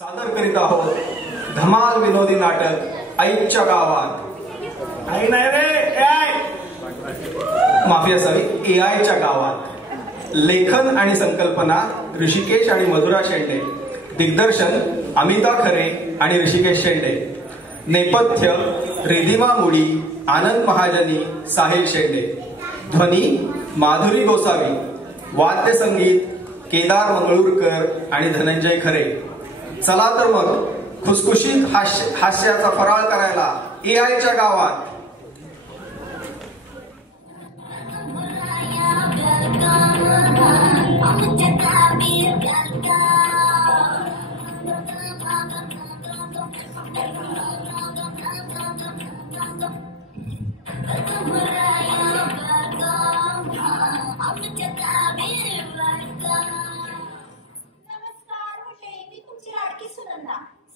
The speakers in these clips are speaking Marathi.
सादर करीत आहोत धमाल विनोदी नाटक आईच्या गावात. नाही नाही रे एआय, माफी असावी, एआयच्या गावात. लेखन आणि संकल्पना ऋषिकेश आणि मधुरा शेंडे. दिग्दर्शन अमिता खरे आणि ऋषिकेश शेंडे. नेपथ्य रिधिमा मुडी, आनंद महाजनी, साहिल शेंडे. ध्वनी माधुरी गोसावी. वाद्यसंगीत केदार मंगळूरकर आणि धनंजय खरे. चला तर मग खुसखुशीत हास्याचा फराळ करायला एआयच्या गावात.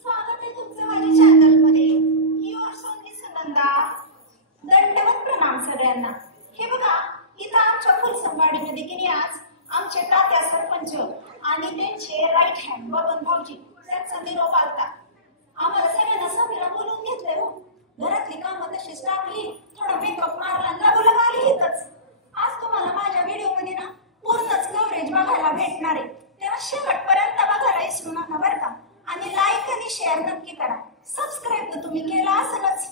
स्वागत आहे तुमचं माझ्या चॅनल मध्ये. युअर सोनली सुनंदा. दंडवत प्रणाम सगळ्यांना. हे बघा, इथं आमच्या फुलसंवाडीमध्ये गेली आज आमचे तात्या सरपंच आणि त्यांचे राईट हँड बबन भाऊजी त्यांचा निरोप आलता. आम्हाला सगळ्यांना समीरा बोलून घेतलंय हो. घरातली कामं तशीच टाकली, थोडा मेकअप मारला आणि बोलत आली इथंच. आज तुम्हाला माझ्या व्हिडिओ मध्ये ना पूर्णच कव्हरेज बघायला भेटणार आहे, तेव्हा शेवटपर्यंत बघायला विसरू नका बरं का. आणि लाईक आणि शेअर नक्की करा. सबस्क्राईब तर तुम्ही केला असेलच.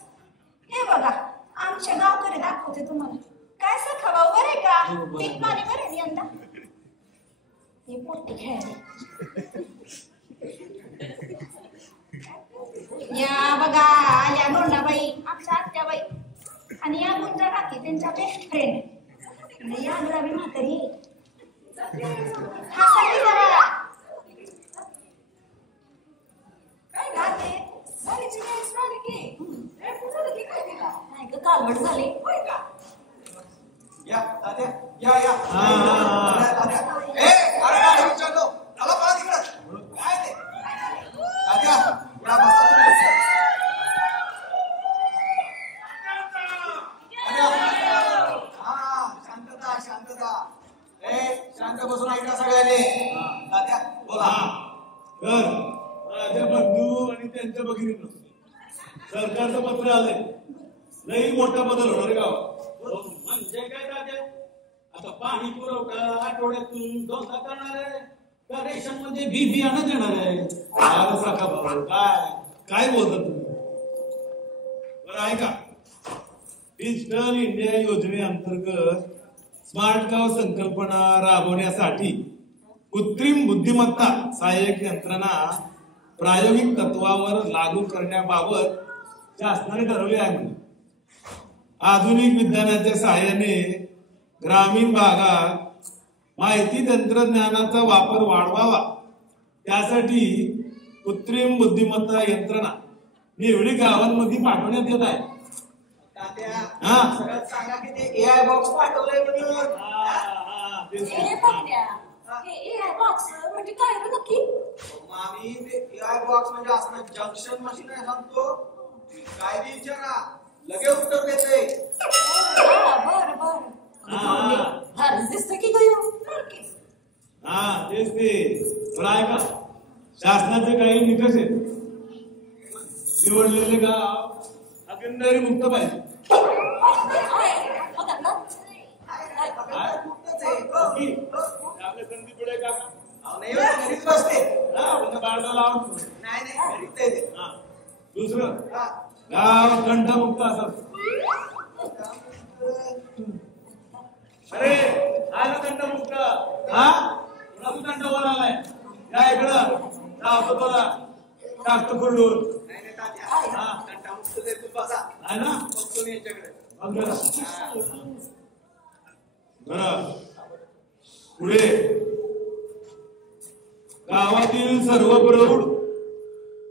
हे बघा, आमच्या गावकडे दाखवते तुम्हाला. काय सखा भाऊ बरे का? पीक पाणी बरे यंदा. हे पोटी खेळले. या बघा, या गोंडाबाई आमच्या आत्याबाई आणि या गुंजा काकी त्यांच्या बेस्ट फ्रेंड. आणि या गुलाबी म्हातारी. हा सगळी जरा कालवड झाले. या तात्या, या या. ए अरे काय विचारतो, चला पळा तिकडे. काय ते तात्या, या बसा तुम्ही. हा, शांतता शांतता. ए शांत बसून ऐका सगळ्यांनी. तात्या बोला. माझ्या बंधू आणि त्यांच्या भगिनी सरकारचं पत्र आलंय. लई मोठा बदल होणार गाव. म्हणजे काय तात्या, आता पाणी पुरवठा आठवड्यातून दोनदा करणार आहे का रेशन मध्ये बी बियाणं देणार आहे? अरे सखा भाऊ, काय काय बोलता तुम्ही? बरं ऐका, डिजिटल इंडिया योजनेअंतर्गत स्मार्ट गाव संकल्पना राबवण्यासाठी कृत्रिम बुद्धिमत्ता सहाय्यक यंत्रणा प्रायोगिक तत्वावर लागू करण्याबाबत शासनाने ठरवले आहे. आधुनिक विज्ञानाच्या सहाय्याने ग्रामीण भागात माहिती तंत्रज्ञानाचा वापर वाढवावा, त्यासाठी कृत्रिम बुद्धिमत्ता यंत्रणा निवडी गावांमध्ये पाठवण्यात येत आहे. सगळ्यात सांगा की ते एआय बॉक्स पाठवलंय म्हणून. एआय बॉक्स म्हणजे काय नक्की? मामी, ते एआय बॉक्स म्हणजे असं जंक्शन मशीन आहे सांगतो. काय बी विचारा लगेच उत्तर देते. बर बर. भारत दिसतं की गयो. हा तेच ते. ऐका, शासनाचे काही निकष आहेत. निवडलेले गाव अखंडरी मुक्त पाहिजे. आपल्या संधी पुढे का घरीच बसते. बाळगाला लावून नाही घरीच. दुसरं गाव कंठमुक्त असत. अरे आलं कंठमुक्त. हा कुणाचं कंठावर आलाय? या इकडं लावतो तुला टाकतो फुडून. आहे ना बरं. पुढे गावातील सर्व प्रौढ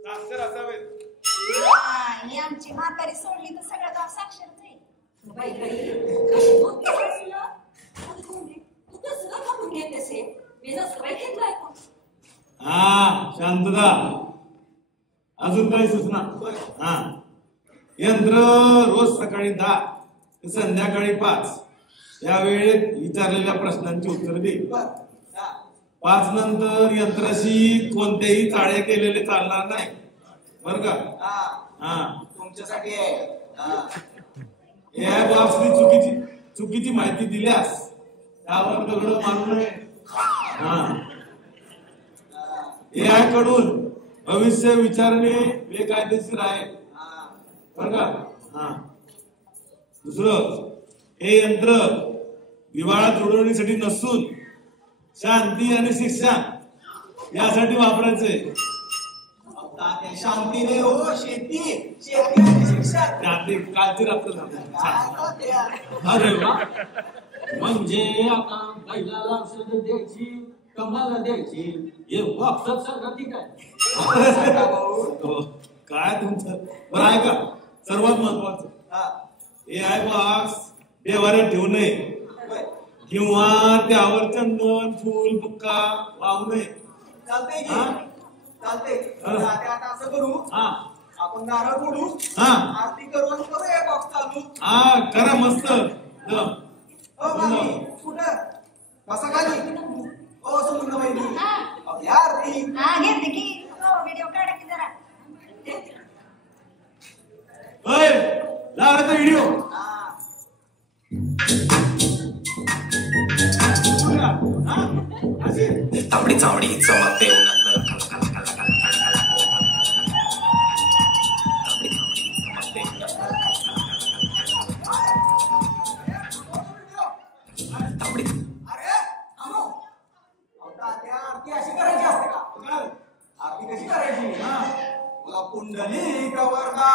साक्षर असावेत. आमची म्हातारी सोडली तर सगळं गाव साक्षरच आहे. हा शांतता. अजून काही सूचना? हा, यंत्र रोज सकाळी 10 ते संध्याकाळी 5 या वेळेत विचारलेल्या प्रश्नांची उत्तर दे. 5 नंतर यंत्राशी कोणतेही चाळे केलेले चालणार नाही बर का. हा तुमच्यासाठी आहे. या बॉक्सनी चुकीची माहिती दिल्यास त्यावर दगड मारू नये. AI कडून भविष्य विचारणे बेकायदेशीर आहे बर का. दुसरं, हे यंत्र दिवाळा सोडवण्यासाठी नसून शांती आणि शिक्षा यासाठी वापरायचे. शांतीने हो शेती आणि शिक्षा कालची रात्र. अरे वा, म्हणजे आता बैलाला औषध द्यायची, कमाला द्यायची, हे बॉक्सच सगळं ठीक आहे. काय तुमचं बरं आहे का. सर्वात महत्वाचं AI बॉक्स देवाऱ्यात ठेवू नये किंवा त्यावर चंदन फूल बुक्का वाहू नये. चालते आता असं करू, आपण नारळ फोडू, आरती करून करूया बॉक्स चालू. करा मस्त. कुठं बसा खाली. हो समोर माहिती आरती घेते की व्हिडिओ काढा की जरा. लावला व्हिडिओ. तांबडी चावडी चमकते आरती अशी करायची असते का. आरती कशी करायची. मला पुंडलिक वरदा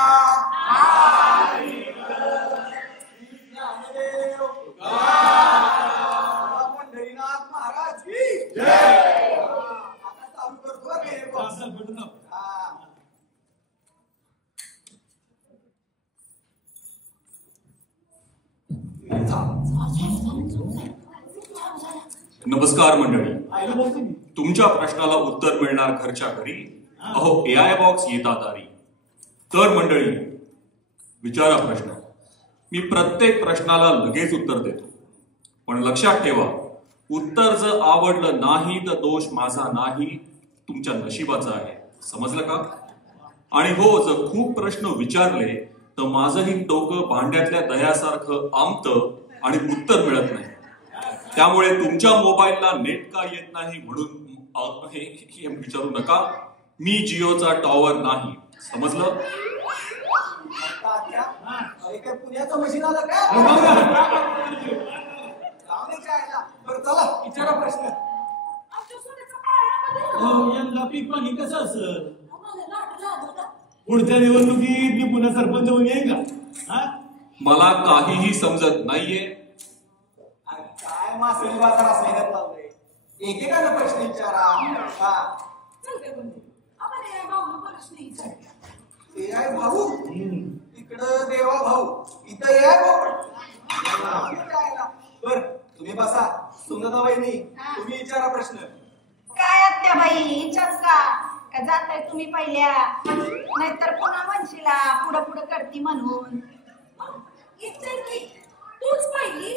पंढरीनाथ महाराज की आता चालू करतो. नमस्कार मंडळी, तुमच्या प्रश्नाला उत्तर मिळणार घरच्या घरी. अहो AI बॉक्स येतात दारी. तर मंडळी विचारा प्रश्न. मी प्रत्येक प्रश्नाला लगेच उत्तर देतो, पण लक्षात ठेवा, उत्तर जर आवडलं नाही तर दोष माझा नाही, तुमच्या नशिबाचा आहे. समजलं का. आणि हो, जर खूप प्रश्न विचारले तर माझंही डोकं भांड्यातल्या दह्यासारखं आमतं आणि उत्तर मिळत नाही. त्यामुळे तुमच्या मोबाईलला नेट का येत नाही म्हणून हे विचारू नका. मी जिओचा टॉवर नाही. समजलं. पुण्याचं मशीन आलं का. बरं चला विचारा प्रश्न. यंदा पीक पाणी कसं असेल. पुढच्या निवडणुकीत मी पुन्हा सरपंच होऊन येईन का. मला काहीही समजत नाहीये. काय मासळी बाजार असल्यागत लावलंय. एकेकाला प्रश्न विचारा. AI भाऊ इकडं देवा भाऊ, इथं AI भाऊ. बर तुम्ही बसा. सुंदर वहिनी तुम्ही विचारा प्रश्न. काय आत्याबाई विचारू का जाताय तुम्ही पहिल्या, नाहीतर पुन्हा म्हणशीला पुढं पुढं करती म्हणून. तूच पहिली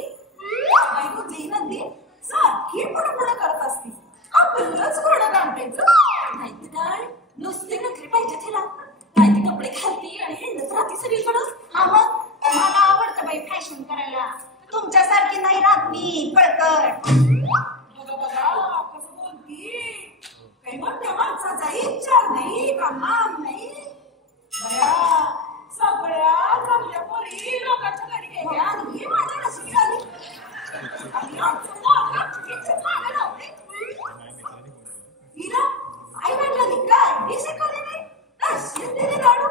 सारखी पुढं पुढं करत असती. आपलंच घोडं गांडायचं नाही काय. नुसते नकली पाहिजे तिला. नाही ते कपडे घालती आणि हिंडत राहती सगळीकडं. मला आवडतं बाई फॅशन करायला. तुमच्यासारखी नाही राहत मी कळकट. बघा कसं बोलती. काही मोठ्या माणसाचा इच्छा नाही का मान नाही. सगळ्या चांगल्या पोरी लोकांच्या घरी गेल्या आणि ही माझ्या नशिबी आली. हिला आई म्हटलं काय शिकवले नाही. काढू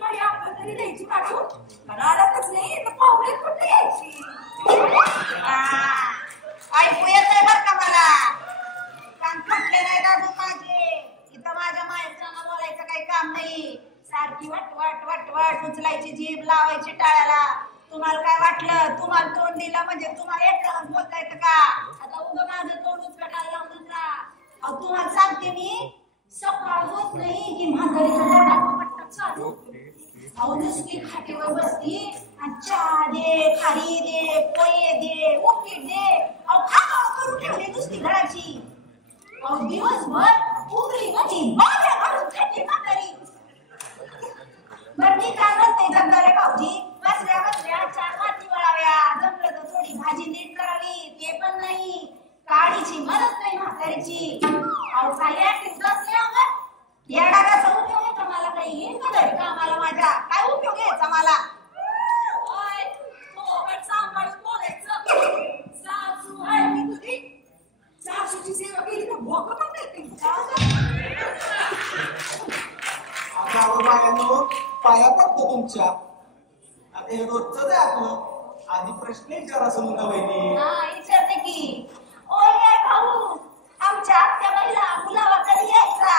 गाडी आपल्या तरी द्यायची काढू. पण आलाच नाही तर पाहुणे कुठे यायची. ऐकू येतंय बर का मला. कान फुटले नाही दादू माझे. इथं माझ्या माहेरच्याला बोलायचं काही काम नाही. सारखी वट वट वट वट उचलायची जीभ लावायची टाळ्याला. तुम्हाला काय वाटलं तुम्हाला तोंड दिलं म्हणजे तुम्हाला एकटं बोलता येतं का. आता उगं माझं तोंड उचकायला लावू नका. तुम्हाला सांगते मी, सकाळ होत नाही की म्हातारीचं पट्टा चालू. अहो नुसती खाटेवर बसती आणि चहा दे, खारी दे, पोहे दे, उपीट दे. अहो खा करून ठेवली नुसती घराची. अहो दिवसभर उघडी मध्ये बाब्या घालून खाल्ली म्हातारी. बरं मी काय म्हणते जगदारे भाऊजी, बसल्या बसल्या 4 माती वळाव्या, जमलं तर थोडी भाजी नीट करावी, ते पण नाही. काडीची मदत नाही म्हातारीची. अहो काय ऍक्टिंग बसल्या अंगात. या डागाचा उपयोग आहे का मला? काही येईल का घरी कामाला माझ्या? काय उपयोग घ्यायचा मला? ओय, थोबड सांभाळून बोलायचं. सासू आहे मी तुझी. सासूची सेवा केली तर भोकं पण देते. आता बायांनो पाया पडतो तुमच्या. आता हे रोजच आहे आपलं. आधी प्रश्न विचारा सुनंदा वहिनी. हा विचारते की. ओय काय भाऊ, आमच्या आत्याबाईला मुलावा कधी यायचा?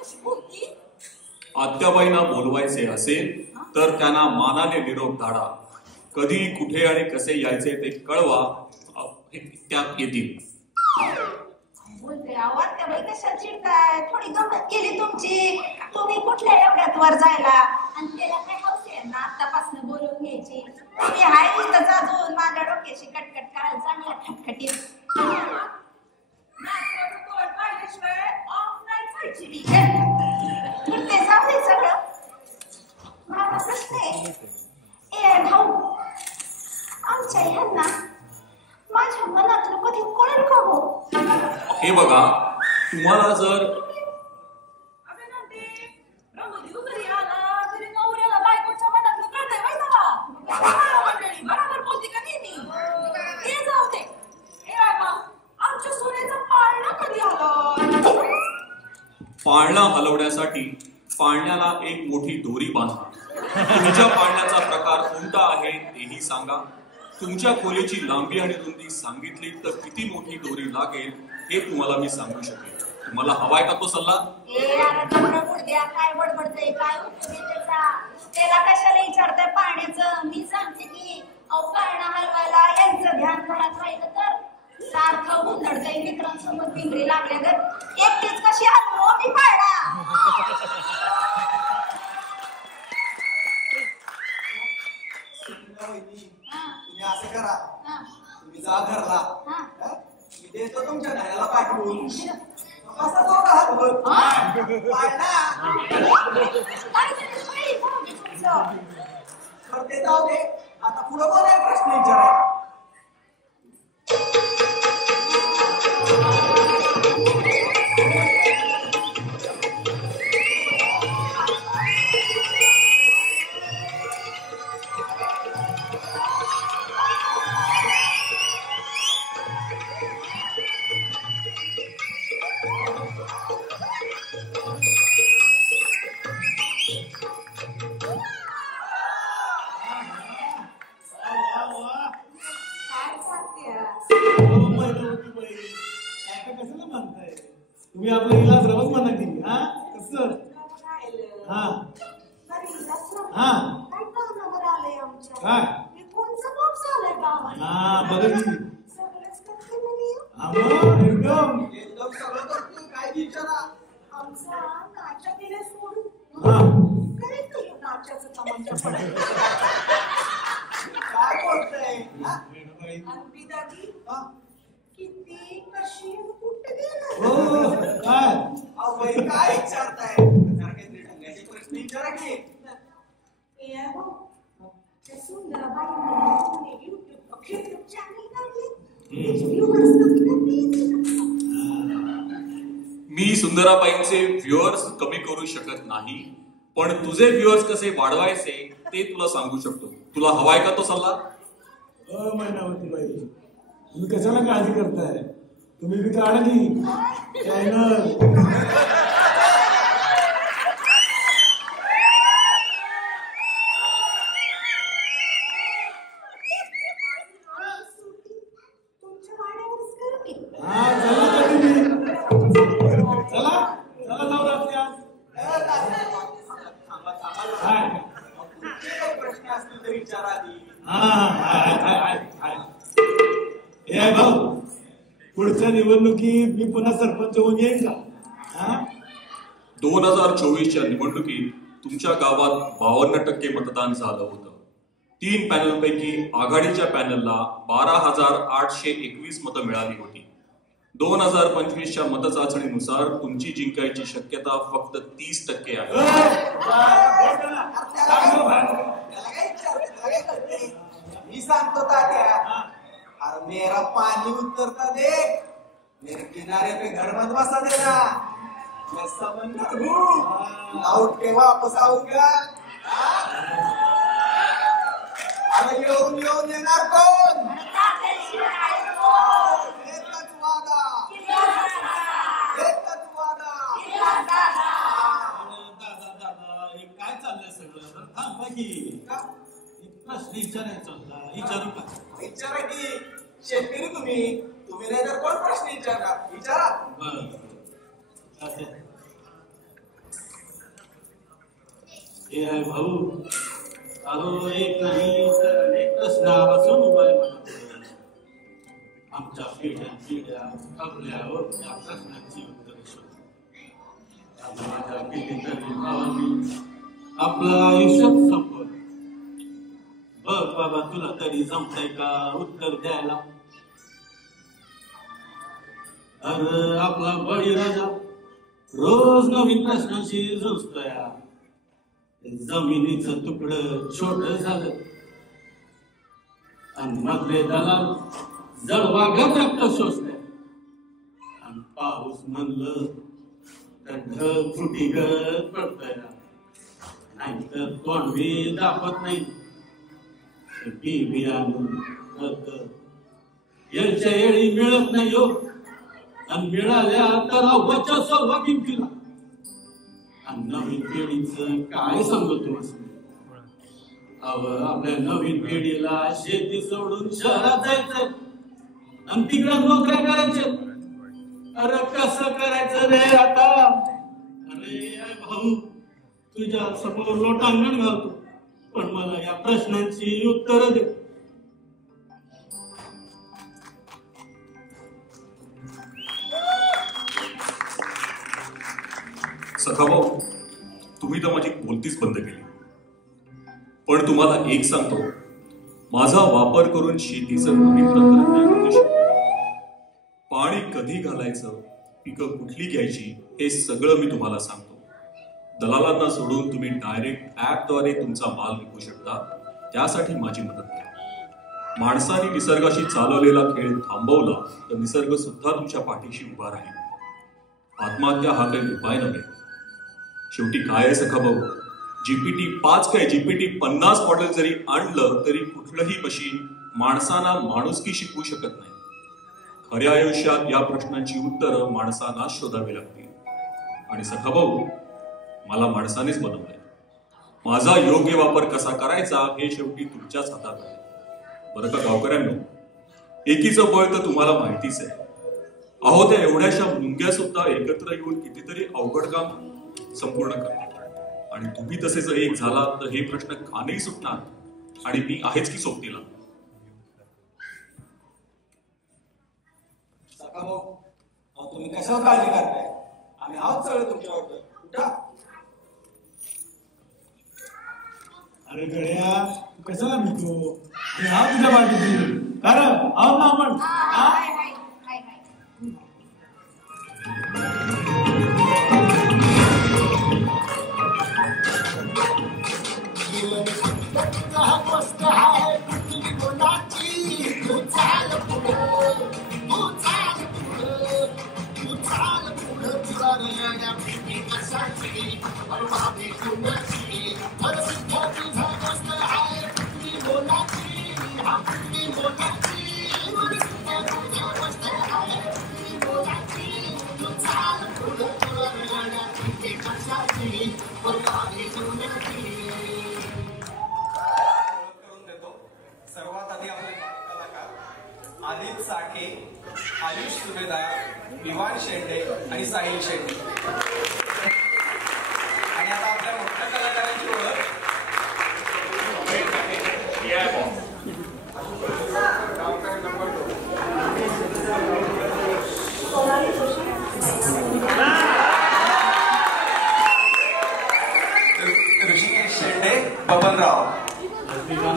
कशी बोलती? आत्याबाईंना बोलवायचे असेल तर त्यांना मानाने निरोप धाडा. कधी कुठे आणि कसे यायचे ते कळवा, त्या येतील. बोलते अहो आत्याबाई कशा चिडताय? थोडी गंमत केली तुमची. तुम्ही कुठल्या एवढ्यात वर जायला? आणि त्याला काय हौस आहे ना आतापासून बोलून घ्यायची. तुम्ही हाय इथं अजून माझ्या डोक्याशी कटकट करायला चांगला खटखटीत. नाकाचं तोंड पाहिल्याशिवाय ऑफ नाही जायची मी. पण ते जाऊ दे सगळं. माझा प्रश्न आहे, ए भाऊ, आमच्या ह्यांना माझ्या मनातलं कधी कळेल का हो? हे बघा, तुम्हाला जर अगं नंदी, रंगदेव घरी आला तरी नवऱ्याला बायकोच्या मनातलं कळतंय माहिती का? मंडळी बरोबर बोलते का नेहमी? ते जाऊ दे. ए बाबा, आमच्या सोन्याचा पाळणा कधी आला? पाळणा हलवण्यासाठी पाळण्याला एक मोठी दोरी बांधा. तुमच्या पाळण्याचा प्रकार कोणता आहे तेही सांगा. तुमच्या खोलीची लांबी आणि रुंदी सांगितली तर किती मोठी दोरी लागेल हे तुम्हाला मी सांगू शकेन. तुम्हाला हवाय का तो सल्ला? ए अरे नवरा बुडद्या, काय बडबडतंय? काय उपयोग आहे त्याचा? त्याला कशाला विचारतंय पाण्याचं? मी सांगते की अहो पाळणा हलवायला यांचं ध्यान घरात राहिलं तर सारखं गुंडळतंय मित्रांसमोर पिंगरी लागल्या तर. एकटीच कशी हलवू मी पाळणा? सुनंदा वहिनी, हा, तुम्ही असं करा, हा, तुम्ही जा घरला. हा. हा? मी देतो तुमच्या घराला पाठवून. कसा तो राहत बघ. पाळणा. काहीतरी होईल भाऊजी तुमचं. तर ते जाऊ दे. आता पुढे बोलाय प्रश्न विचारा. काय सांगते? कशाला म्हणताय तुम्ही? आपला इलाज रवच म्हणा की. हा कसं? हा हा काय? हा बघा की. हा मग एकदम. एकदम सगळं करतो. काय विचारा. हा काय बोलतंय? हा? हा? हो काय? अहो, बाई, काय विचारताय? जरा काहीतरी ढंगाचे प्रश्न विचारा की. मी सुंदराबाईंचे व्ह्युअर्स कमी करू शकत नाही, पण तुझे व्ह्युअर्स कसे वाढवायचे ते तुला सांगू शकतो. तुला हवाय का तो सल्ला? मैनावती बाई, तुम्ही कशाला काळजी करताय? तुम्ही बी काढा की चॅनल. हा चला कधी बी. चला चला नवरात्री आज. काय? तुमचे काही प्रश्न असतील तर विचारा आधी. हे भाऊ, पुढच्या निवडणुकीत मी पुन्हा सरपंच होऊन येईन का? हा 2024च्या निवडणुकीत तुमच्या गावात 52% मतदान झालं होतं. 3 पॅनलपैकी आघाडीच्या पॅनलला 12,821 मतं मिळाली होती. 2025च्या मतचाचणीनुसार तुमची जिंकायची शक्यता फक्त 30% आहे. मी सांगतो तात्या, अरे मेरा पानी उतरता दे, मेरे किनारे पे घर मत बसा देना, मैं समंदर हूँ, लौट के वापस आऊंगा. अरे येऊन येऊन येणार कोण? एकच वादा, एकच वादा. दादा हे काय चाललंय सगळं? थांबा की प्रश्न विचारायचा होता, विचारू का? विचारा की, शेतकरी तुम्ही नाही तर कोण प्रश्न विचारणार? विचारा. हे आहे भाऊ, अहो एक नाही तर अनेक प्रश्न आवाजून उभा आहे मला. आमच्या पिढ्या आपल्यावर त्या प्रश्नांची उत्तरे शोध. माझ्या कितीतरी भावांनी आपलं आयुष्यात संपवलं. बघ बाबा, तुला तरी जमतंय का उत्तर द्यायला? अरे आपला बळीराजा रोज नवीन प्रश्नांशी झुजतोय. जमिनीचं तुकडं छोट झालं आणि मधले दलाल जळवागत रक्त शोषले. आणि पाऊस म्हणलं तर ढग फुटीगत पडतोय. नाहीतर तोंडवी दाखवत नाही. बी बियाणं याच्या येळी मिळत नाही हो, आणि मिळाल्या तर अव्वाच्या सव्वा किमतीला. आणि नवीन पिढीचं काय सांगतो आपल्या नवीन पिढीला शेती सोडून शहरात जायचंय आणि तिकडे नोकऱ्या करायचे. अरे कसं करायचं रे आता? अरे भाऊ, तुझ्या समोर लोटांगण घालतो, पण मला या प्रश्नांची उत्तरं दे. सखाभाऊ, तुम्ही तर माझी बोलतीच बंद केली. पण तुम्हाला एक सांगतो, माझा वापर करून शेतीचं नवीन तंत्रज्ञान शिकतो. पाणी कधी घालायचं, पिकं कुठली घ्यायची, हे सगळं मी तुम्हाला सांगतो. दलालांना सोडून तुम्ही डायरेक्ट ऍपद्वारे तुमचा माल विकू शकता. त्यासाठी माझी मदत करा. माणसाने निसर्गाशी चालवलेला खेळ थांबवला तर निसर्ग सुद्धा तुमच्या पाठीशी उभा राहील. आत्महत्या हा काही उपाय नव्हे. शेवटी काय आहे सखाभाऊ, GPT 5 काय GPT 50 मॉडेल जरी आणलं तरी कुठलंही मशीन माणसांना माणुसकी शिकवू शकत नाही. खऱ्या आयुष्यात या प्रश्नांची उत्तरं माणसांना शोधावी लागतील. आणि सखाभाऊ, मला माणसानेच बनवलंय. माझा योग्य वापर कसा करायचा हे शेवटी तुमच्याच हातात आहे. बरं का गावकऱ्यांनो, एकीचं बळ तर तुम्हाला माहितीच आहे. अहो, त्या एवढ्याशा मुंग्या सुद्धा एकत्र येऊन कितीतरी अवघड काम संपूर्ण करतात. आणि तुम्ही तसे जर एक झाला तर हे प्रश्न कानही सुटणार. आणि मी आहेच की सोबतीला. सखाभाऊ, तुम्ही कशावर काळजी करताय? आम्ही आहोत सगळं तुमच्यावर. उठा. अरे गड्या, कशाला मिळतो? हा तुझ्या बाजूची कारण आहो ना आपण. सर्वात आधी आपले कलाकार आदित्य साठे, आयुष सुभेदार, विवान शेंडे आणि साहिल शेंडे. आणि आता आपल्या मोठ्या कलाकारांची ओळख ऋषिकेश शेंडे, बबनराव. श्रीमान